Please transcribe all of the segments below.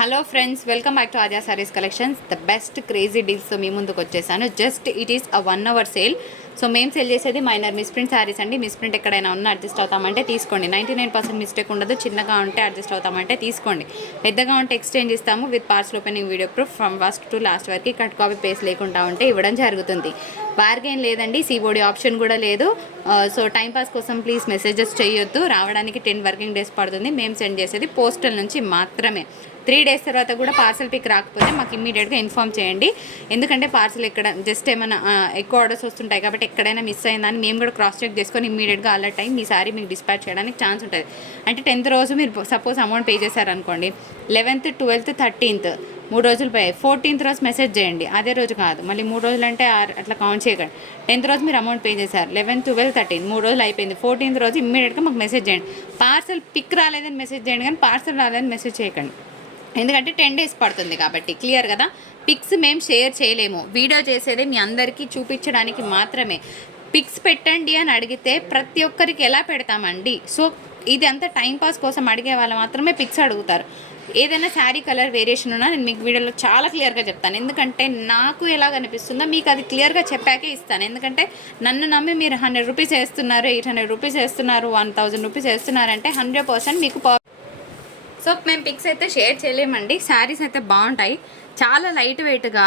Hello friends, welcome back to Arya sarees collections. The best crazy డీల్స్తో మీ ముందుకు వచ్చేసాను. Just it is a 1 hour sale. So మేము sale చేసేది మైనర్ మిస్ప్రింట్ శారీస్ అండి. మిస్ప్రింట్ ఎక్కడైనా ఉన్నా అడ్జస్ట్ అవుతామంటే తీసుకోండి. 99% మిస్టేక్ ఉండదు. చిన్నగా ఉంటే అడ్జస్ట్ అవుతామంటే తీసుకోండి. పెద్దగా ఉంటే ఎక్స్చేంజ్ ఇస్తాము with parcel opening video proof from first to last వరకు. కట్ కాపీ పేస్ట్ లేకుండా ఉంటే ఇవ్వడం జరుగుతుంది. బార్గెన్ లేదండి, సిఓడి ఆప్షన్ కూడా లేదు. సో టైంపాస్ కోసం ప్లీజ్ మెసేజెస్ చేయొద్దు. రావడానికి 10 వర్కింగ్ డేస్ పడుతుంది. మేము సెండ్ చేసేది పోస్టల్ నుంచి మాత్రమే. 3 days తర్వాత కూడా పార్సల్ పిక్ రాకపోతే మాకు ఇమ్మీడియట్గా ఇన్ఫామ్ చేయండి. ఎందుకంటే పార్సల్ ఎక్కడ జస్ట్ ఏమైనా ఎక్కువ ఆర్డర్స్ వస్తుంటాయి కాబట్టి ఎక్కడైనా మిస్ అయిందని మేము కూడా క్రాస్ చెక్ చేసుకొని ఇమ్మీడియట్గా అలా టైం మీ సారీ మీకు డిస్పాచ్ చేయడానికి ఛాన్స్ ఉంటుంది. అంటే 10th రోజు మీరు సపోజ్ అమౌంట్ పే చేశారనుకోండి, 11th, 12th, 13th 3 రోజులు పై 14th రోజు మెసేజ్ చేయండి. అదే రోజు కాదు, మళ్ళీ 3 రోజులు అంటే అట్లా కౌంట్ చేయకండి. 10th రోజు మీరు అమౌంట్ పే చేశారు, 11, 12, 13 3 రోజులు అయిపోయింది. 14th రోజు ఇమ్మీడియట్గా మాకు మెసేజ్ చేయండి. పార్సల్ పిక్ రాలేదని మెసేజ్ చేయండి, కానీ పార్సల్ రాలేదని మెసేజ్ చేయకండి. ఎందుకంటే 10 days పడుతుంది కాబట్టి. క్లియర్ కదా? పిక్స్ మేము షేర్ చేయలేము. వీడియో చేసేది మీ అందరికీ చూపించడానికి మాత్రమే. పిక్స్ పెట్టండి అని అడిగితే ప్రతి ఒక్కరికి ఎలా పెడతామండి? సో ఇది అంతా టైంపాస్ కోసం అడిగే వాళ్ళు మాత్రమే పిక్స్ అడుగుతారు. ఏదైనా శారీ కలర్ వేరియేషన్ ఉన్నా నేను మీకు వీడియోలో చాలా క్లియర్గా చెప్తాను. ఎందుకంటే నాకు ఎలా కనిపిస్తుందో మీకు అది క్లియర్గా చెప్పాకే ఇస్తాను. ఎందుకంటే నన్ను నమ్మి మీరు 100 రూపీస్ వేస్తున్నారు, 800 రూపీస్ వేస్తున్నారు, 1000 రూపీస్ వేస్తున్నారంటే 100% మీకు సో మేము పిక్స్ అయితే షేర్ చేయలేమండి. శారీస్ అయితే బాగుంటాయి, చాలా లైట్ వెయిట్గా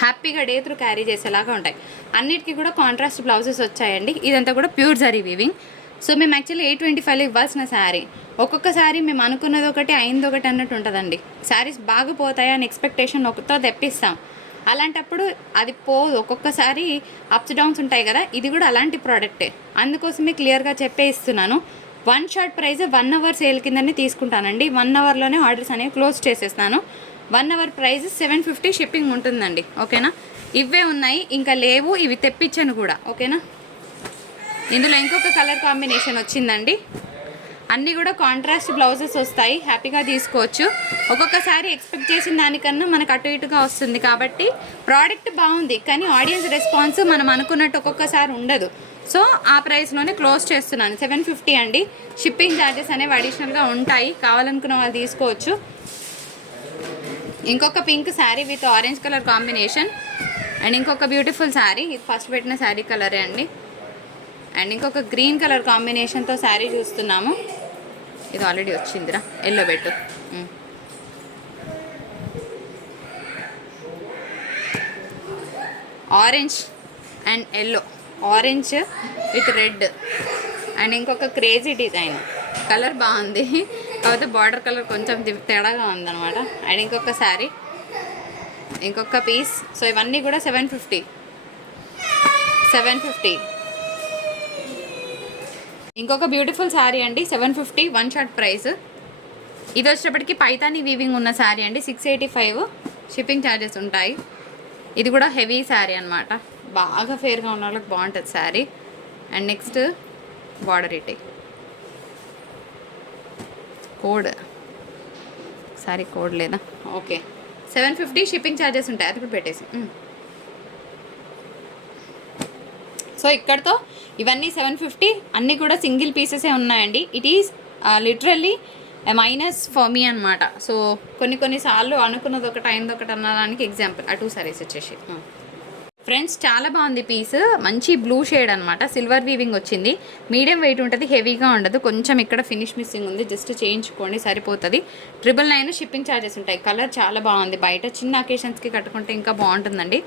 హ్యాపీగా డే త్రూ క్యారీ చేసేలాగా ఉంటాయి. అన్నిటికీ కూడా కాంట్రాస్ట్ బ్లౌజెస్ వచ్చాయండి. ఇదంతా కూడా ప్యూర్ జరీ వీవింగ్. సో మేము యాక్చువల్లీ 825 ఇవ్వాల్సిన శారీ, ఒక్కొక్కసారి మేము అనుకున్నది ఒకటి అయింది ఒకటి అన్నట్టు ఉంటుందండి. శారీస్ బాగా పోతాయి అని ఎక్స్పెక్టేషన్ ఒకతో తెప్పిస్తాం. అలాంటప్పుడు అది పోదు. ఒక్కొక్కసారి అప్స్ డౌన్స్ ఉంటాయి కదా, ఇది కూడా అలాంటి ప్రోడక్టే. అందుకోసమే క్లియర్గా చెప్పే ఇస్తున్నాను. 1 shot ప్రైజ్ 1 hour సేల్ కిందనే తీసుకుంటానండి. 1 hourలోనే ఆర్డర్స్ అనేవి క్లోజ్ చేసేస్తాను. 1 hour ప్రైజ్ 750 షిప్పింగ్ ఉంటుందండి. ఓకేనా? ఇవే ఉన్నాయి, ఇంకా లేవు. ఇవి తెప్పించాను కూడా. ఓకేనా? ఇందులో ఇంకొక కలర్ కాంబినేషన్ వచ్చిందండి. అన్నీ కూడా కాంట్రాస్ట్ బ్లౌజెస్ వస్తాయి, హ్యాపీగా తీసుకోవచ్చు. ఒక్కొక్కసారి ఎక్స్పెక్ట్ చేసిన దానికన్నా మనకు అటు ఇటుగా వస్తుంది కాబట్టి ప్రోడక్ట్ బాగుంది, కానీ ఆడియన్స్ రెస్పాన్స్ మనం అనుకున్నట్టు ఒక్కొక్కసారి ఉండదు. సో ఆ ప్రైస్లోనే క్లోజ్ చేస్తున్నాను. 750 అండి. షిప్పింగ్ ఛార్జెస్ అనేవి అడిషనల్గా ఉంటాయి. కావాలనుకున్న వాళ్ళు తీసుకోవచ్చు. ఇంకొక pink sari with orange colour combination and ఇంకొక బ్యూటిఫుల్ శారీ. ఇది ఫస్ట్ పెట్టిన శారీ కలరే అండి. అండ్ ఇంకొక గ్రీన్ కలర్ కాంబినేషన్తో శారీ చూస్తున్నాము. ఇది ఆల్రెడీ వచ్చిందిరా, ఎల్లో పెట్టు. Orange and yellow, orange with red and ఇంకొక క్రేజీ డిజైన్. కలర్ బాగుంది, కాకపోతే బార్డర్ కలర్ కొంచెం తేడాగా ఉందన్నమాట. అండ్ ఇంకొక శారీ, ఇంకొక పీస్. సో ఇవన్నీ కూడా 750. ఇంకొక బ్యూటిఫుల్ శారీ అండి, 750 1 shot ప్రైస్. ఇది వచ్చేటప్పటికి పైతాని వీవింగ్ ఉన్న శారీ అండి. 685 షిప్పింగ్ ఛార్జెస్ ఉంటాయి. ఇది కూడా హెవీ శారీ అనమాట. బాగా ఫేర్గా ఉన్న వాళ్ళకి బాగుంటుంది శారీ. అండ్ నెక్స్ట్ బార్డర్ ఇటే కోడ్, శారీ కోడ్ లేదా? ఓకే, 750 షిప్పింగ్ ఛార్జెస్ ఉంటాయి. అది కూడా పెట్టేసి. సో ఇక్కడతో ఇవన్నీ 750, అన్నీ కూడా సింగిల్ పీసెసే ఉన్నాయండి. It is literally minus for me అనమాట. సో కొన్నిసార్లు అనుకున్నది ఒకటి అయింది ఒకటి అనడానికి ఎగ్జాంపుల్ ఆ 2 sarees వచ్చేసి. ఫ్రెండ్స్ చాలా బాగుంది పీస్. మంచి బ్లూ షేడ్ అనమాట. సిల్వర్ వీవింగ్ వచ్చింది. మీడియం వెయిట్ ఉంటుంది, హెవీగా ఉండదు. కొంచెం ఇక్కడ ఫినిష్ మిస్సింగ్ ఉంది, జస్ట్ చేయించుకోండి సరిపోతుంది. 999 షిప్పింగ్ ఛార్జెస్ ఉంటాయి. కలర్ చాలా బాగుంది. బయట చిన్న అకేషన్స్కి కట్టుకుంటే ఇంకా బాగుంటుందండి.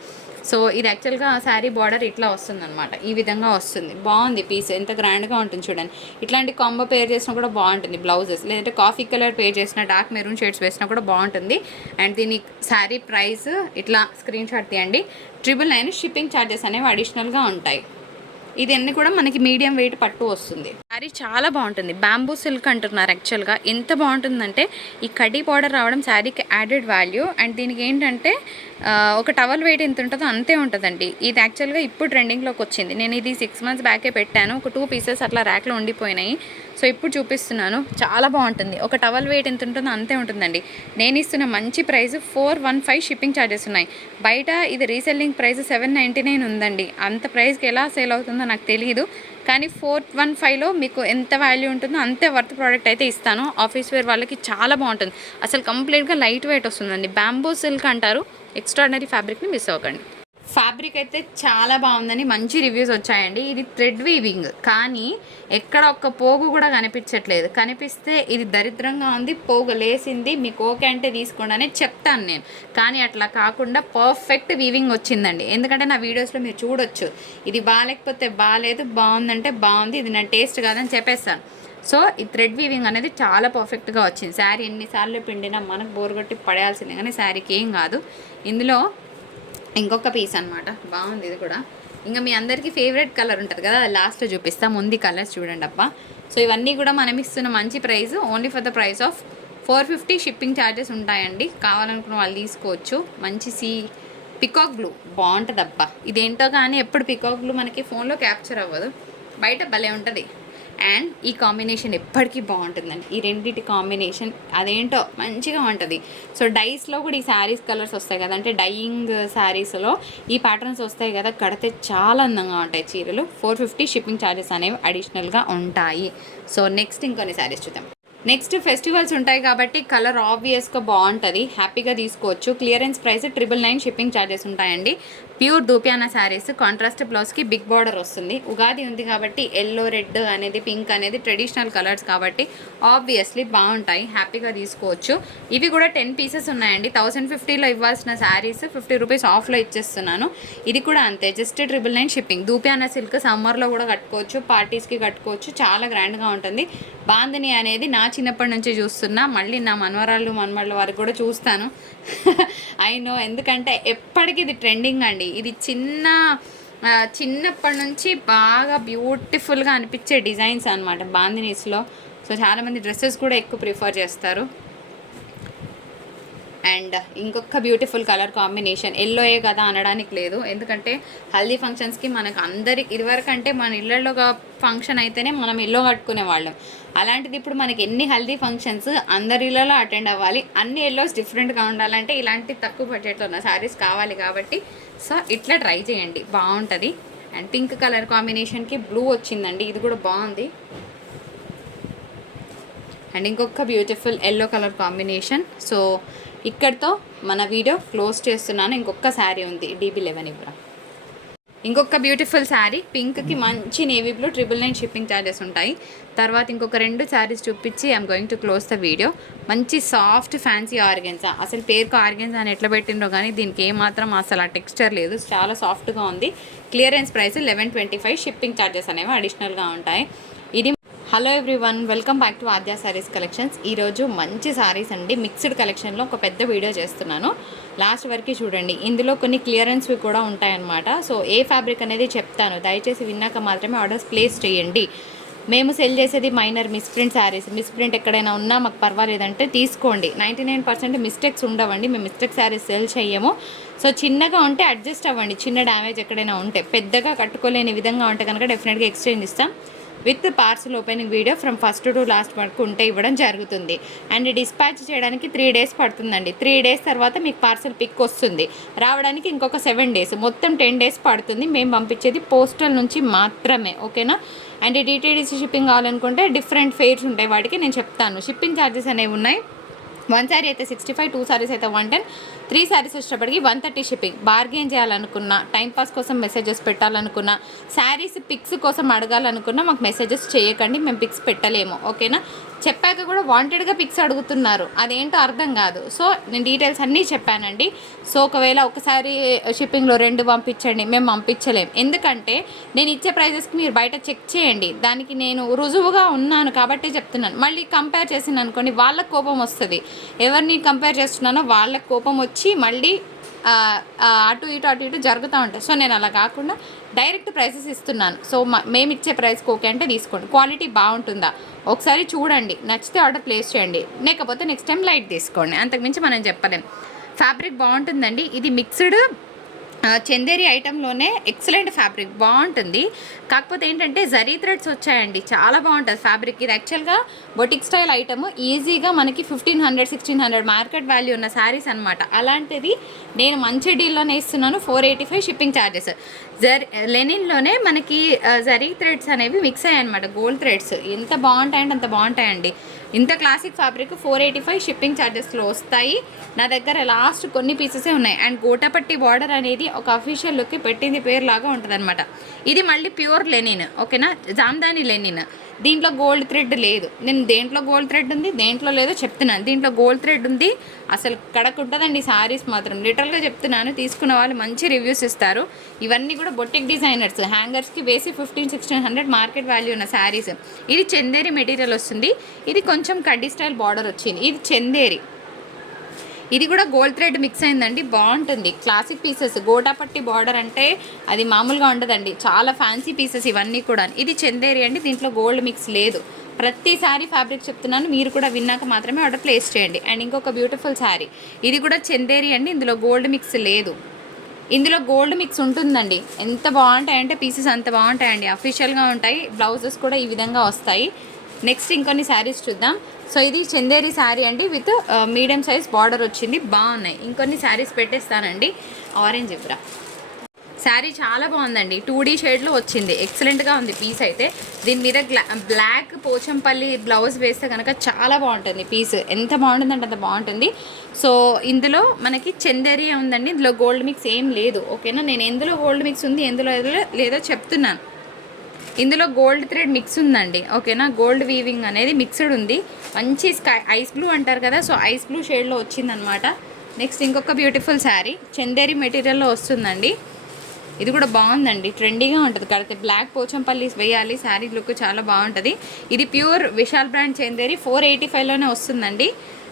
సో ఇది యాక్చువల్గా శారీ బార్డర్ ఇట్లా వస్తుంది అనమాట. ఈ విధంగా వస్తుంది. బాగుంది పీస్, ఎంత గ్రాండ్గా ఉంటుంది చూడండి. ఇట్లాంటి కాంబో పేర్ చేసినా కూడా బాగుంటుంది బ్లౌజెస్. లేదంటే కాఫీ కలర్ పేర్ చేసిన డార్క్ మెరూన్ షేడ్స్ వేసినా కూడా బాగుంటుంది. అండ్ దీని శారీ ప్రైస్ ఇట్లా స్క్రీన్ షాట్ తీయండి. 999 షిప్పింగ్ ఛార్జెస్ అనేవి అడిషనల్గా ఉంటాయి. ఇది అన్నీ కూడా మనకి మీడియం వెయిట్ పట్టు వస్తుంది. శారీ చాలా బాగుంటుంది. బ్యాంబూ సిల్క్ అంటున్నారు. యాక్చువల్గా ఎంత బాగుంటుందంటే ఈ కడ్డీ బార్డర్ రావడం శారీకి యాడెడ్ వాల్యూ. అండ్ దీనికి ఏంటంటే ఒక టవల్ వెయిట్ ఎంత ఉంటుందో అంతే ఉంటుందండి. ఇది యాక్చువల్గా ఇప్పుడు ట్రెండింగ్లోకి వచ్చింది. నేను ఇది 6 months బ్యాకే పెట్టాను. ఒక 2 pieces అట్లా ర్యాక్లో ఉండిపోయినాయి. సో ఇప్పుడు చూపిస్తున్నాను. చాలా బాగుంటుంది. ఒక టవల్ వెయిట్ ఎంత ఉంటుందో అంతే ఉంటుందండి. నేను ఇస్తున్న మంచి ప్రైస్ 415 షిప్పింగ్ ఛార్జెస్ ఉన్నాయి. బయట ఇది రీసెల్లింగ్ ప్రైస్ 799 ఉందండి. అంత ప్రైస్కి ఎలా సేల్ అవుతుందో నాకు తెలియదు. కానీ 415లో మీకు ఎంత వాల్యూ ఉంటుందో అంతే వర్త్ ప్రోడక్ట్ అయితే ఇస్తాను. ఆఫీస్ వేర్ వాళ్ళకి చాలా బాగుంటుంది. అసలు కంప్లీట్గా లైట్ వెయిట్ వస్తుందండి. బ్యాంబూ సిల్క్ అంటారు. ఎక్స్ట్రాడినరీ ఫ్యాబ్రిక్ని మిస్ అవ్వకండి. ఫ్యాబ్రిక్ అయితే చాలా బాగుందని మంచి రివ్యూస్ వచ్చాయండి. ఇది థ్రెడ్ వీవింగ్, కానీ ఎక్కడ ఒక్క పోగు కూడా కనిపించట్లేదు. కనిపిస్తే ఇది దరిద్రంగా ఉంది, పోగు లేసింది, మీకు ఓకే అంటే తీసుకోండి అని చెప్తాను నేను. కానీ అట్లా కాకుండా పర్ఫెక్ట్ వీవింగ్ వచ్చిందండి. ఎందుకంటే నా వీడియోస్లో మీరు చూడొచ్చు, ఇది బాగాలేకపోతే బాగాలేదు, బాగుందంటే బాగుంది, ఇది నా టేస్ట్ కాదని చెప్పేస్తాను. సో ఈ థ్రెడ్ వీవింగ్ అనేది చాలా పర్ఫెక్ట్గా వచ్చింది. శారీ ఎన్నిసార్లు పిండినా మనకు బోర్ కొట్టి పడేయాల్సిందే, కానీ శారీకి ఏం కాదు. ఇందులో ఇంకొక పీస్ అనమాట, బాగుంది ఇది కూడా. ఇంకా మీ అందరికీ ఫేవరెట్ కలర్ ఉంటుంది కదా, లాస్ట్లో చూపిస్తా. ముందు కలర్స్ చూడండి అబ్బా. సో ఇవన్నీ కూడా మనం ఇస్తున్న మంచి price, only for the price of 450. Shipping charges ఉంటాయండి. కావాలనుకున్న వాళ్ళు తీసుకోవచ్చు. మంచి పికాక్ బ్లూ బాగుంటుంది అబ్బా. ఇదేంటో కానీ ఎప్పుడు పికాక్ బ్లూ మనకి ఫోన్లో క్యాప్చర్ అవ్వదు, బయట భలే ఉంటుంది. అండ్ ఈ కాంబినేషన్ ఎప్పటికీ బాగుంటుందండి. ఈ రెండింటి కాంబినేషన్ అదేంటో మంచిగా ఉంటుంది. సో డైస్లో కూడా ఈ శారీస్ కలర్స్ వస్తాయి కదా, అంటే డైయింగ్ శారీస్లో ఈ ప్యాటర్న్స్ వస్తాయి కదా, కడితే చాలా అందంగా ఉంటాయి చీరలు. 450 షిప్పింగ్ ఛార్జెస్ అనేవి అడిషనల్గా ఉంటాయి. సో నెక్స్ట్ ఇంకొన్ని శారీస్ చూద్దాం. నెక్స్ట్ ఫెస్టివల్స్ ఉంటాయి కాబట్టి కలర్ ఆబ్వియస్గా బాగుంటుంది, హ్యాపీగా తీసుకోవచ్చు. క్లియరెన్స్ ప్రైస్ 999 షిప్పింగ్ ఛార్జెస్ ఉంటాయండి. ప్యూర్ దూపియానా శారీస్, కాంట్రాస్ట్ బ్లౌజ్కి బిగ్ బార్డర్ వస్తుంది. ఉగాది ఉంది కాబట్టి ఎల్లో, రెడ్ అనేది, పింక్ అనేది ట్రెడిషనల్ కలర్స్ కాబట్టి ఆబ్వియస్లీ బాగుంటాయి, హ్యాపీగా తీసుకోవచ్చు. ఇవి కూడా 10 పీసెస్ ఉన్నాయండి. 1050లో ఇవ్వాల్సిన శారీస్ 50 రూపీస్ ఆఫ్లో ఇచ్చేస్తున్నాను. ఇది కూడా అంతే, జస్ట్ 999 షిప్పింగ్. దూపియానా సిల్క్ సమ్మర్లో కూడా కట్టుకోవచ్చు, పార్టీస్కి కట్టుకోవచ్చు, చాలా గ్రాండ్గా ఉంటుంది. బాందిని అనేది నా చిన్నప్పటి నుంచి చూస్తున్నా, మళ్ళీ నా మనవరాళ్ళ వరకు కూడా చూస్తాను. ఐ నో, ఎందుకంటే ఎప్పటికీ ఇది ట్రెండింగ్ అండి. ఇది చిన్నప్పటి నుంచి బాగా బ్యూటిఫుల్గా అనిపించే డిజైన్స్ అనమాట బాందినీస్లో. సో చాలామంది డ్రెస్సెస్ కూడా ఎక్కువ ప్రిఫర్ చేస్తారు. అండ్ ఇంకొక బ్యూటిఫుల్ కలర్ కాంబినేషన్, ఎల్లోయే కదా అనడానికి లేదు, ఎందుకంటే హల్దీ ఫంక్షన్స్కి మనకు ఇదివరకు అంటే మన ఇళ్ళల్లో ఫంక్షన్ అయితేనే మనం ఎల్లో కట్టుకునే వాళ్ళం. అలాంటిది ఇప్పుడు మనకి ఎన్ని హల్దీ ఫంక్షన్స్ అందరి ఇళ్ళలో అటెండ్ అవ్వాలి, అన్ని ఎల్లోస్ డిఫరెంట్గా ఉండాలంటే ఇలాంటి తక్కువ బడ్జెట్లో ఉన్న శారీస్ కావాలి కాబట్టి సో ఇట్లా ట్రై చేయండి, బాగుంటుంది. అండ్ పింక్ కలర్ కాంబినేషన్కి బ్లూ వచ్చిందండి, ఇది కూడా బాగుంది. అండ్ ఇంకొక beautiful yellow colour combination. So ఇక్కడితో మన వీడియో క్లోజ్ చేస్తున్నాను. ఇంకొక శారీ ఉంది, DB11 ఇవ్వరా. ఇంకొక బ్యూటిఫుల్ శారీ, పింక్కి మంచి నేవీ బ్లూ, 999 షిప్పింగ్ ఛార్జెస్ ఉంటాయి. తర్వాత ఇంకొక 2 శారీస్ చూపించి I'm going to close the video. మంచి సాఫ్ట్ ఫ్యాన్సీ ఆర్గెన్జా, అసలు పేరుకు ఆర్గెన్జా అని ఎట్లా పెట్టిండ్రో కానీ దీనికి ఏమాత్రం అసలు ఆ టెక్స్చర్ లేదు, చాలా సాఫ్ట్గా ఉంది. క్లియరెన్స్ ప్రైస్ 1125, షిప్పింగ్ ఛార్జెస్ అనేవి అడిషనల్గా ఉంటాయి. ఇది hello everyone, welcome back to Aadya saris collections. ఈరోజు మంచి శారీస్ అండి, మిక్స్డ్ కలెక్షన్లో ఒక పెద్ద వీడియో చేస్తున్నాను, లాస్ట్ వరకు చూడండి. ఇందులో కొన్ని క్లియరెన్స్వి కూడా ఉంటాయన్నమాట. సో ఏ ఫ్యాబ్రిక్ అనేది చెప్తాను, దయచేసి విన్నాక మాత్రమే ఆర్డర్స్ ప్లేస్ చేయండి. మేము సెల్ చేసేది మైనర్ మిస్ప్రింట్ శారీస్. మిస్ప్రింట్ ఎక్కడైనా ఉన్నా మాకు పర్వాలేదంటే తీసుకోండి. 99% మిస్టేక్స్ ఉండవండి, మేము మిస్టేక్ శారీస్ సెల్ చేయము. సో చిన్నగా ఉంటే అడ్జస్ట్ అవ్వండి, చిన్న డ్యామేజ్ ఎక్కడైనా ఉంటే. పెద్దగా కట్టుకోలేని విధంగా ఉంటే కనుక డెఫినెట్గా ఎక్స్చేంజ్ ఇస్తాం. With parcel opening video from first to last వరకు ఉంటే ఇవ్వడం జరుగుతుంది. అండ్ డిస్పాచ్ చేయడానికి 3 days పడుతుందండి. 3 days తర్వాత మీకు పార్సల్ పిక్ వస్తుంది, రావడానికి ఇంకొక 7 days, మొత్తం 10 days పడుతుంది. మేము పంపించేది పోస్టల్ నుంచి మాత్రమే, ఓకేనా. అండ్ DTDC షిప్పింగ్ కావాలనుకుంటే డిఫరెంట్ ఫేర్స్ ఉంటాయి, వాటికి నేను చెప్తాను. షిప్పింగ్ ఛార్జెస్ అనేవి ఉన్నాయి. 1 శారీ అయితే 65, 2 శారీస్ అయితే 110, 3 శారీస్ వచ్చేటప్పటికి 130 షిప్పింగ్. బార్గెన్ చేయాలనుకున్నా, టైంపాస్ కోసం మెసేజెస్ పెట్టాలనుకున్నా, శారీస్ పిక్స్ కోసం అడగాలనుకున్నా మాకు మెసేజెస్ చేయకండి, మేము పిక్స్ పెట్టలేము, ఓకేనా. చెప్పాక కూడా వాంటెడ్గా పిక్స్ అడుగుతున్నారు, అదేంటో అర్థం కాదు. సో నేను డీటెయిల్స్ అన్నీ చెప్పానండి. సో ఒకవేళ ఒకసారి షిప్పింగ్లో 2 పంపించండి, మేము పంపించలేం. ఎందుకంటే నేను ఇచ్చే ప్రైజెస్కి మీరు బయట చెక్ చేయండి, దానికి నేను రుజువుగా ఉన్నాను కాబట్టి చెప్తున్నాను. మళ్ళీ కంపేర్ చేసిన అనుకోండి వాళ్ళకి కోపం వస్తుంది. ఎవరిని కంపేర్ చేస్తున్నానో వాళ్ళకి కోపం వచ్చి మళ్ళీ అటు ఇటు జరుగుతూ ఉంటాయి. సో నేను అలా కాకుండా డైరెక్ట్ ప్రైసెస్ ఇస్తున్నాను. సో మేము ఇచ్చే ప్రైస్కి ఓకే అంటే తీసుకోండి. క్వాలిటీ బాగుంటుందా ఒకసారి చూడండి, నచ్చితే ఆర్డర్ ప్లేస్ చేయండి, లేకపోతే నెక్స్ట్ టైం లైట్ తీసుకోండి, అంతకుమించి మనం చెప్పలేం. ఫ్యాబ్రిక్ బాగుంటుందండి. ఇది మిక్స్డ్ చందేరి ఐటెంలోనే ఎక్సలెంట్ ఫ్యాబ్రిక్ బాగుంటుంది. కాకపోతే ఏంటంటే జరీ థ్రెడ్స్ వచ్చాయండి, చాలా బాగుంటుంది ఫ్యాబ్రిక్. ఇది యాక్చువల్గా బొటిక్ స్టైల్ ఐటమ్, ఈజీగా మనకి 1500-1600 మార్కెట్ వాల్యూ ఉన్న శారీస్ అనమాట. అలాంటిది నేను మంచి డీల్లోనే ఇస్తున్నాను, 485 షిప్పింగ్ ఛార్జెస్. లెనిన్లోనే మనకి జరీ థ్రెడ్స్ అనేవి మిక్స్ అయ్యాయి అనమాట, గోల్డ్ థ్రెడ్స్. ఎంత బాగుంటాయంటే అంత బాగుంటాయండి. ఇంత క్లాసిక్ ఫ్యాబ్రిక్ 485 షిప్పింగ్ ఛార్జెస్లో వస్తాయి. నా దగ్గర లాస్ట్ కొన్ని పీసెసే ఉన్నాయి. అండ్ గోటాపట్టి బార్డర్ అనేది ఒక అఫీషియల్ లుక్కి పెట్టింది పేరు లాగా ఉంటుంది అనమాట. ఇది మళ్ళీ ప్యూర్ లెనిన్, ఓకేనా, జామ్దాని లెనిన్. దీంట్లో గోల్డ్ థ్రెడ్ లేదు. నేను దేంట్లో గోల్డ్ థ్రెడ్ ఉంది దేంట్లో లేదో చెప్తున్నాను. దీంట్లో గోల్డ్ థ్రెడ్ ఉంది, అసలు కడకు ఉంటుందండి శారీస్ మాత్రం, లిటరల్గా చెప్తున్నాను. తీసుకున్న వాళ్ళు మంచి రివ్యూస్ ఇస్తారు. ఇవన్నీ కూడా బొటిక్ డిజైనర్స్, హ్యాంగర్స్కి వేసి 1500-1600 మార్కెట్ వాల్యూ ఉన్న శారీస్. ఇది చందేరి మెటీరియల్ వస్తుంది. ఇది కొంచెం కడ్డీ స్టైల్ బార్డర్ వచ్చింది. ఇది చందేరి, ఇది కూడా గోల్డ్ థ్రెడ్ మిక్స్ అయిందండి, బాగుంటుంది. క్లాసిక్ పీసెస్, గోటాపట్టి బార్డర్ అంటే అది మామూలుగా ఉండదండి, చాలా ఫ్యాన్సీ పీసెస్ ఇవన్నీ కూడా. ఇది చందేరి అండి, దీంట్లో గోల్డ్ మిక్స్ లేదు. ప్రతిసారి ఫ్యాబ్రిక్ చెప్తున్నాను, మీరు కూడా విన్నాక మాత్రమే ఆర్డర్ ప్లేస్ చేయండి. అండ్ ఇంకొక బ్యూటిఫుల్ శారీ, ఇది కూడా చందేరి అండి, ఇందులో గోల్డ్ మిక్స్ లేదు. ఇందులో గోల్డ్ మిక్స్ ఉంటుందండి. ఎంత బాగుంటాయంటే పీసెస్ అంత బాగుంటాయండి, అఫీషియల్గా ఉంటాయి. బ్లౌజెస్ కూడా ఈ విధంగా వస్తాయి. నెక్స్ట్ ఇంకొన్ని శారీస్ చూద్దాం. సో ఇది చందేరి శారీ అండి, విత్ మీడియం సైజ్ బార్డర్ వచ్చింది, బాగున్నాయి. ఇంకొన్ని శారీస్ పెట్టేస్తానండి. ఆరెంజ్ ఇవ్వరా శారీ చాలా బాగుందండి, 2D షేడ్లో వచ్చింది, ఎక్సలెంట్గా ఉంది పీస్ అయితే. దీని మీద బ్లాక్ పోచంపల్లి బ్లౌజ్ వేస్తే కనుక చాలా బాగుంటుంది పీస్, ఎంత బాగుంటుందంటే అంత బాగుంటుంది. సో ఇందులో మనకి చందేరి ఉందండి, ఇందులో గోల్డ్ మిక్స్ ఏం లేదు, ఓకేనా. నేను ఎందులో గోల్డ్ మిక్స్ ఉంది ఎందులో లేదో చెప్తున్నాను. ఇందులో గోల్డ్ థ్రెడ్ మిక్స్ ఉందండి, ఓకేనా. గోల్డ్ వీవింగ్ అనేది మిక్స్డ్ ఉంది. మంచి ఐస్ బ్లూ అంటారు కదా, సో ఐస్ బ్లూ షేడ్లో వచ్చిందనమాట. నెక్స్ట్ ఇంకొక బ్యూటిఫుల్ శారీ చందేరి మెటీరియల్లో వస్తుందండి. ఇది కూడా బాగుందండి, ట్రెండీగా ఉంటుంది. కడితే బ్లాక్ పోచంపల్లి వేయాలి, శారీ లుక్ చాలా బాగుంటుంది. ఇది ప్యూర్ విశాల్ బ్రాండ్ చందేరి, 485లోనే వస్తుందండి.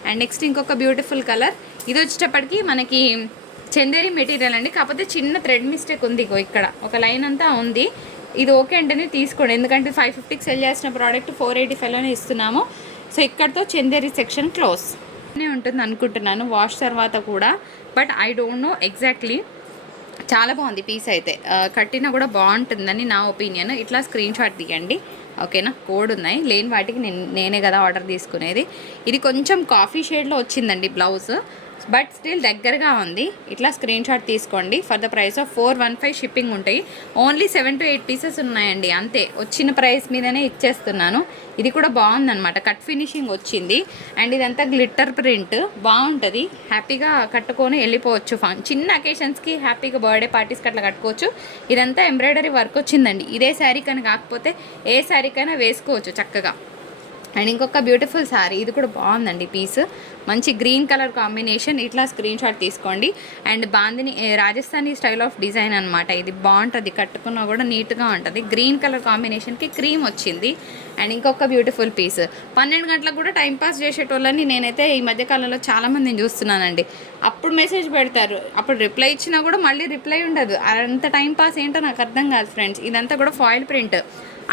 అండ్ నెక్స్ట్ ఇంకొక బ్యూటిఫుల్ కలర్, ఇది వచ్చేటప్పటికి మనకి చందేరి మెటీరియల్ అండి, కాకపోతే చిన్న థ్రెడ్ మిస్టేక్ ఉంది. ఇక్కడ ఒక లైన్ అంతా ఉంది. ఇది ఓకే అంటేనే తీసుకోండి, ఎందుకంటే 550కి సెల్ చేసిన ప్రోడక్ట్ 485లోనే ఇస్తున్నాము. సో ఇక్కడతో చందేరి సెక్షన్ క్లోజ్ ఉంటుంది అనుకుంటున్నాను, వాష్ తర్వాత కూడా. But I don't know exactly. చాలా బాగుంది పీస్ అయితే, కట్టినా కూడా బాగుంటుందని నా ఒపీనియన్. ఇట్లా స్క్రీన్ షాట్ తీయండి, ఓకేనా. కోడ్ ఉన్నాయి, లేని వాటికి నేనే కదా ఆర్డర్ తీసుకునేది. ఇది కొంచెం కాఫీ షేడ్లో వచ్చిందండి బ్లౌజ్, బట్ స్టిల్ దగ్గరగా ఉంది. ఇట్లా స్క్రీన్ షాట్ తీసుకోండి. For the price of 415 shipping ఉంటాయి. ఓన్లీ 7 to 8 పీసెస్ ఉన్నాయండి, అంతే. వచ్చిన ప్రైస్ మీదనే ఇచ్చేస్తున్నాను. ఇది కూడా బాగుందన్నమాట, కట్ ఫినిషింగ్ వచ్చింది. అండ్ ఇదంతా గ్లిట్టర్ ప్రింట్, బాగుంటుంది. హ్యాపీగా కట్టుకొని వెళ్ళిపోవచ్చు, చిన్న అకేషన్స్కి హ్యాపీగా బర్త్డే పార్టీస్కి అట్లా కట్టుకోవచ్చు. ఇదంతా ఎంబ్రాయిడరీ వర్క్ వచ్చిందండి. ఇదే శారీ కానీ కాకపోతే ఏ శారీకైనా వేసుకోవచ్చు చక్కగా. అండ్ ఇంకొక బ్యూటిఫుల్ శారీ, ఇది కూడా బాగుందండి పీస్, మంచి గ్రీన్ కలర్ కాంబినేషన్. ఇట్లా స్క్రీన్ షాట్ తీసుకోండి. And bandhani Rajasthani style of design అనమాట. ఇది బాగుంటుంది, కట్టుకున్నా కూడా నీట్గా ఉంటుంది. గ్రీన్ కలర్ కాంబినేషన్కి క్రీమ్ వచ్చింది. అండ్ ఇంకొక బ్యూటిఫుల్ పీస్, 12 గంటలకు కూడా టైంపాస్ చేసేటోళ్ళని నేనైతే ఈ మధ్యకాలంలో చాలామందిని చూస్తున్నానండి. అప్పుడు మెసేజ్ పెడతారు, అప్పుడు రిప్లై ఇచ్చినా కూడా మళ్ళీ రిప్లై ఉండదు. అంత టైంపాస్ ఏంటో నాకు అర్థం కాదు ఫ్రెండ్స్. ఇదంతా కూడా ఫాయిల్ ప్రింట్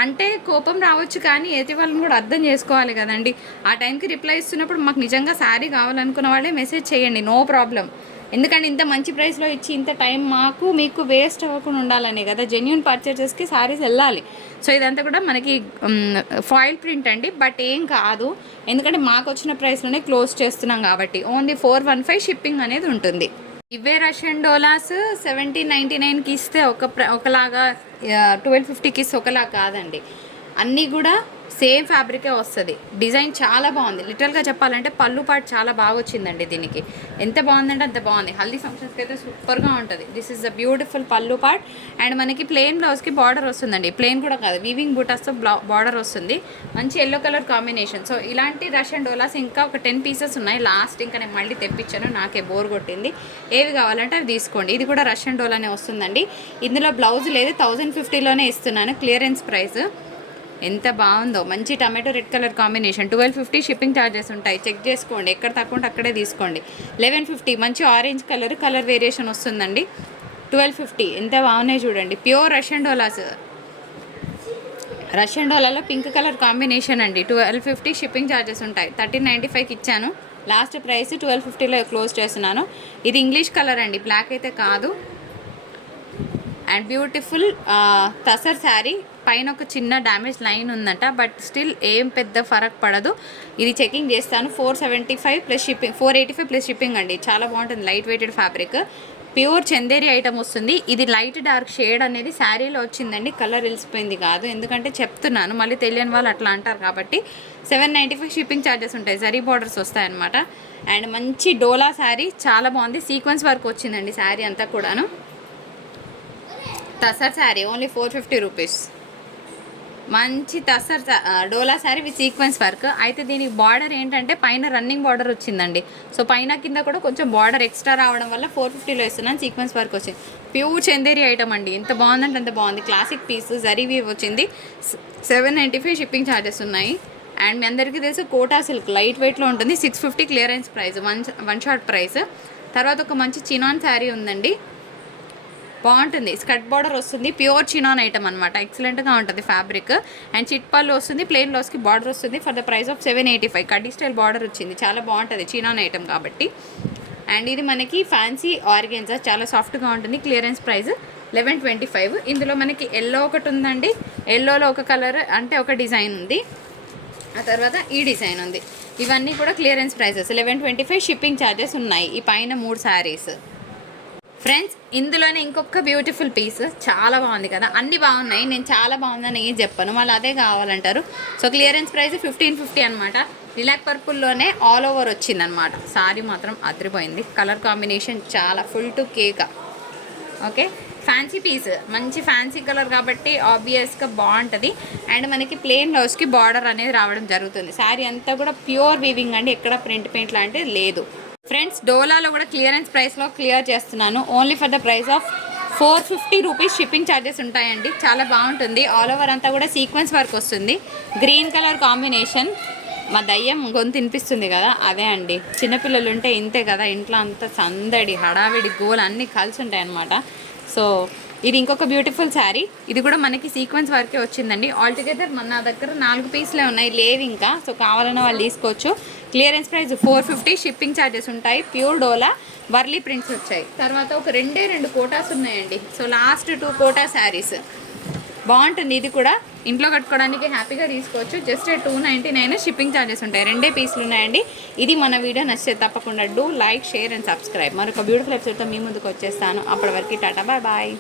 అంటే కోపం రావచ్చు, కానీ ఎదుటి వాళ్ళని కూడా అర్థం చేసుకోవాలి కదండి. ఆ టైంకి రిప్లై ఇస్తున్నప్పుడు మాకు నిజంగా శారీ కావాలనుకున్న వాళ్ళే మెసేజ్ చేయండి, నో ప్రాబ్లం. ఎందుకంటే ఇంత మంచి ప్రైస్లో ఇచ్చి ఇంత టైం మాకు మీకు వేస్ట్ అవ్వకుండా ఉండాలనే కదా జెన్యూన్ పర్చేజెస్కి శారీస్ వెళ్ళాలి. సో ఇదంతా కూడా మనకి ఫాయిల్ ప్రింట్ అండి, బట్ ఏం కాదు, ఎందుకంటే మాకు వచ్చిన ప్రైస్లోనే క్లోజ్ చేస్తున్నాం కాబట్టి. ఓన్లీ 415 షిప్పింగ్ అనేది ఉంటుంది. ఇవే రష్యన్ డోలాస్ 1799కి ఇస్తే ఒకలాగా, 1250కి ఇస్తే ఒకలా కాదండి. అన్నీ కూడా సేమ్ ఫ్యాబ్రికే వస్తుంది. డిజైన్ చాలా బాగుంది, లిటరల్గా చెప్పాలంటే పళ్ళు పాటు చాలా బాగా వచ్చిందండి దీనికి. ఎంత బాగుందంటే అంత బాగుంది. హల్దీ ఫంక్షన్స్కి అయితే సూపర్గా ఉంటుంది. దిస్ ఈజ్ ద బ్యూటిఫుల్ పళ్ళు పార్ట్. అండ్ మనకి ప్లెయిన్ బ్లౌజ్కి బార్డర్ వస్తుందండి, ప్లెయిన్ కూడా కాదు, వీవింగ్ బూటాస్తో బార్డర్ వస్తుంది. మంచి ఎల్లో కలర్ కాంబినేషన్. సో ఇలాంటి రష్యన్ డోలాస్ ఇంకా ఒక 10 పీసెస్ ఉన్నాయి లాస్ట్. ఇంకా నేను మళ్ళీ తెప్పించాను, నాకే బోర్ కొట్టింది. ఏవి కావాలంటే అవి తీసుకోండి. ఇది కూడా రష్యన్ డోలానే వస్తుందండి. ఇందులో బ్లౌజ్ లేదు, 1050లోనే ఇస్తున్నాను, క్లియరెన్స్ ప్రైస్. ఎంత బాగుందో, మంచి tomato red colour combination. 1250 shipping charges ఉంటాయి, చెక్ చేసుకోండి. ఎక్కడ తక్కువ అక్కడే తీసుకోండి. 1150 మంచి ఆరెంజ్ కలర్ వేరియేషన్ వస్తుందండి. 1250 ఎంత బాగున్నాయి చూడండి. ప్యూర్ రష్యన్ డోలాస్, రష్యన్ డోలాలో పింక్ కలర్ కాంబినేషన్ అండి. 1250 షిప్పింగ్ ఛార్జెస్ ఉంటాయి. 1395కి ఇచ్చాను, లాస్ట్ ప్రైస్ 1250లో క్లోజ్ చేస్తున్నాను. ఇది ఇంగ్లీష్ కలర్ అండి, బ్లాక్ అయితే కాదు. And beautiful tussar sari. పైన ఒక చిన్న డ్యామేజ్ లైన్ ఉందంట, బట్ స్టిల్ ఏం పెద్ద ఫరక్ పడదు. ఇది చెకింగ్ చేస్తాను. 475 ప్లస్ షిప్పింగ్, 485 ప్లస్ షిప్పింగ్ అండి. చాలా బాగుంటుంది, light weighted fabric, pure Chanderi item వస్తుంది. ఇది లైట్ డార్క్ షేడ్ అనేది శారీలో వచ్చిందండి, కలర్ వెలిసిపోయింది కాదు. ఎందుకంటే చెప్తున్నాను, మళ్ళీ తెలియని వాళ్ళు అట్లా అంటారు కాబట్టి. 795 షిప్పింగ్ ఛార్జెస్ ఉంటాయి, జరీ బార్డర్స్ వస్తాయన్నమాట. అండ్ మంచి డోలా శారీ, చాలా బాగుంది, సీక్వెన్స్ వర్క్ వచ్చిందండి శారీ అంతా కూడాను. Tussar sari only 450 rupees. మంచి తసర్ డోలా శారీ విత్ సీక్వెన్స్ వర్క్. అయితే దీనికి బార్డర్ ఏంటంటే పైన రన్నింగ్ బార్డర్ వచ్చిందండి. సో పైన కింద కూడా కొంచెం బార్డర్ ఎక్స్ట్రా రావడం వల్ల 450లో ఇస్తున్నాను. సీక్వెన్స్ వర్క్ వచ్చింది, ప్యూర్ చందేరి ఐటమ్ అండి. ఎంత బాగుందంటే అంత బాగుంది, క్లాసిక్ పీస్, జరీ వీవ్ వచ్చింది. 795 షిప్పింగ్ ఛార్జెస్ ఉన్నాయి. అండ్ మీ అందరికీ తెలుసు కోటా సిల్క్ లైట్ వెయిట్లో ఉంటుంది. 650 clearance price, one shot price. తర్వాత ఒక మంచి చినాన్ శారీ ఉందండి, బాగుంటుంది, స్కర్ట్ బార్డర్ వస్తుంది, ప్యూర్ చినాన్ ఐటమ్ అనమాట. ఎక్సలెంట్గా ఉంటుంది ఫ్యాబ్రిక్. అండ్ చిట్పల్లు వస్తుంది, ప్లెయిన్ బ్లౌజ్కి బార్డర్ వస్తుంది. ఫర్ ద ప్రైస్ ఆఫ్ 785 కడ్డీ స్టైల్ బార్డర్ వచ్చింది, చాలా బాగుంటుంది చినాన్ ఐటమ్ కాబట్టి. అండ్ ఇది మనకి ఫ్యాన్సీ ఆర్గెన్జా, చాలా సాఫ్ట్గా ఉంటుంది. Clearance price 1125. ఇందులో మనకి ఎల్లో ఒకటి ఉందండి, ఎల్లోలో ఒక కలర్ అంటే ఒక డిజైన్ ఉంది, ఆ తర్వాత ఈ డిజైన్ ఉంది. ఇవన్నీ కూడా క్లియరెన్స్ ప్రైసెస్. 1125 షిప్పింగ్ ఛార్జెస్ ఉన్నాయి. ఈ పైన 3 శారీస్. ఫ్రెండ్స్, ఇందులోనే ఇంకొక బ్యూటిఫుల్ పీస్, చాలా బాగుంది కదా. అన్నీ బాగున్నాయి, నేను చాలా బాగుందని ఏం చెప్పాను, వాళ్ళు అదే కావాలంటారు. సో క్లియరెన్స్ ప్రైస్ 1550 అనమాట. లిలాక్ పర్పుల్లోనే ఆల్ ఓవర్ వచ్చిందనమాట. సారీ మాత్రం అదిరిపోయింది, కలర్ కాంబినేషన్ చాలా full to cake. Okay, fancy piece, మంచి ఫ్యాన్సీ కలర్ కాబట్టి ఆబ్వియస్గా బాగుంటుంది. అండ్ మనకి ప్లెయిన్ బ్లౌజ్కి బార్డర్ అనేది రావడం జరుగుతుంది. శారీ అంతా కూడా ప్యూర్ వీవింగ్ అండి, ఎక్కడ ప్రింట్ పెయింట్ లాంటిది లేదు. ఫ్రెండ్స్, డోలాలో కూడా క్లియరెన్స్ ప్రైస్లో క్లియర్ చేస్తున్నాను. Only for the price of 450 rupees shipping charges ఉంటాయండి. చాలా బాగుంటుంది, ఆల్ ఓవర్ అంతా కూడా సీక్వెన్స్ వర్క్ వస్తుంది. గ్రీన్ కలర్ కాంబినేషన్, మా దయ్యం గొంతు తినిపిస్తుంది కదా, అదే అండి. చిన్నపిల్లలు ఉంటే ఇంతే కదా, ఇంట్లో అంతా సందడి హడావిడి గోల్ అన్నీ కలిసి ఉంటాయి అన్నమాట. సో ఇది ఇంకొక బ్యూటిఫుల్ శారీ, ఇది కూడా మనకి సీక్వెన్స్ వర్కే వచ్చిందండి. ఆల్టుగెదర్ నా దగ్గర 4 పీసులే ఉన్నాయి, లేవు ఇంకా. సో కావాలన్నా వాళ్ళు తీసుకోవచ్చు. క్లియరెన్స్ ప్రైస్ 450, షిప్పింగ్ ఛార్జెస్ ఉంటాయి. ప్యూర్ డోలా వర్లీ ప్రింట్స్ వచ్చాయి. తర్వాత ఒక 2 కోటాస్ ఉన్నాయండి. సో లాస్ట్ 2 కోటా శారీస్, బాగుంటుంది. ఇది కూడా ఇంట్లో కట్టుకోవడానికి హ్యాపీగా తీసుకోవచ్చు. జస్ట్ 299 షిప్పింగ్ ఛార్జెస్ ఉంటాయి. 2 పీసులు ఉన్నాయండి. ఇది మన వీడియో నచ్చితే తప్పకుండా do like, share and subscribe. మరొక బ్యూటిఫుల్ ఎపిసోడ్తో మీ ముందుకు వచ్చేస్తాను. అప్పటి వరకు టాటా, బాయ్ బాయ్.